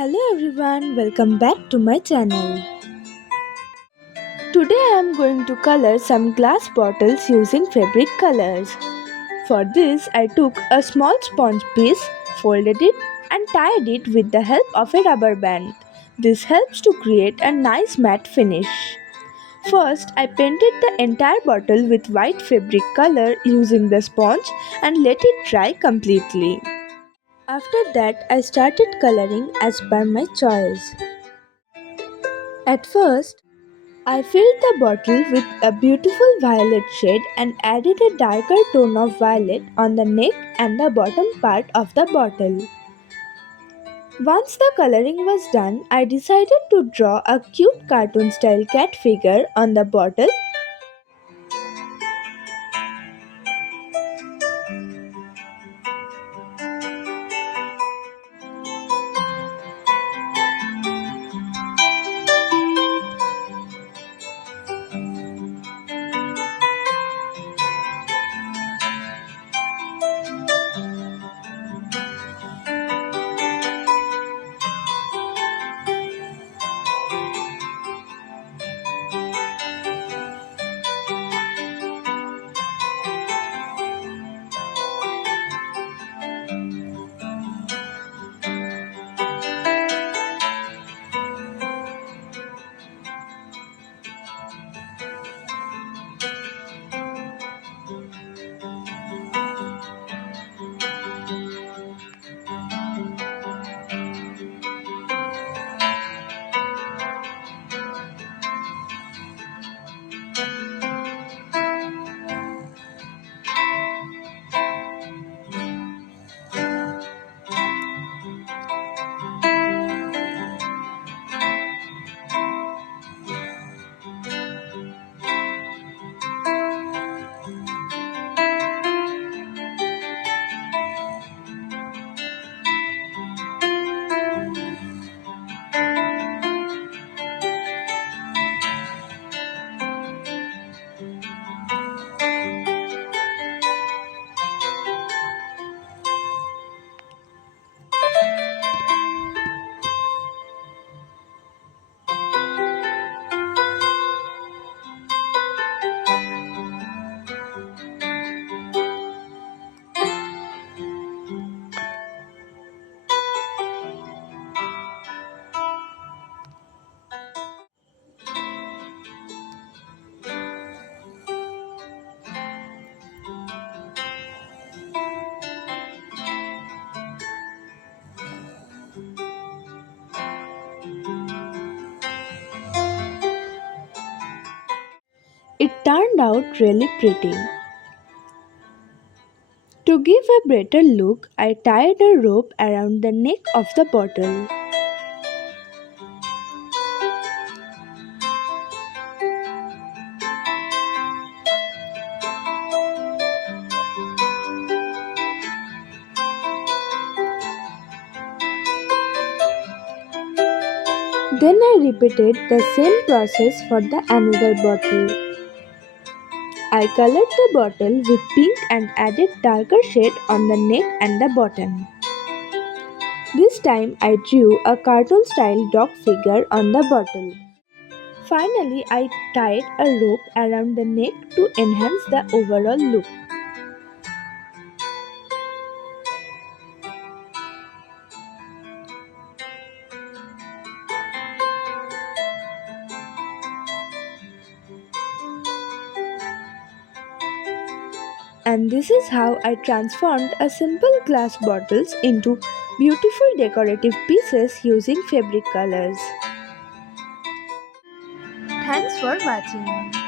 Hello everyone, welcome back to my channel. Today I am going to color some glass bottles using fabric colors. For this I took a small sponge piece, folded it and tied it with the help of a rubber band. This helps to create a nice matte finish. First I painted the entire bottle with white fabric color using the sponge and let it dry completely. After that I started coloring as per my choice. At first, I filled the bottle with a beautiful violet shade and added a darker tone of violet on the neck and the bottom part of the bottle. Once the coloring was done, I decided to draw a cute cartoon style cat figure on the bottle. It turned out really pretty. To give a better look, I tied a rope around the neck of the bottle. Then I repeated the same process for the another bottle. I colored the bottle with pink and added darker shade on the neck and the bottom. This time I drew a cartoon style dog figure on the bottle. Finally I tied a rope around the neck to enhance the overall look. And this is how I transformed a simple glass bottles into beautiful decorative pieces using fabric colors. Thanks for watching.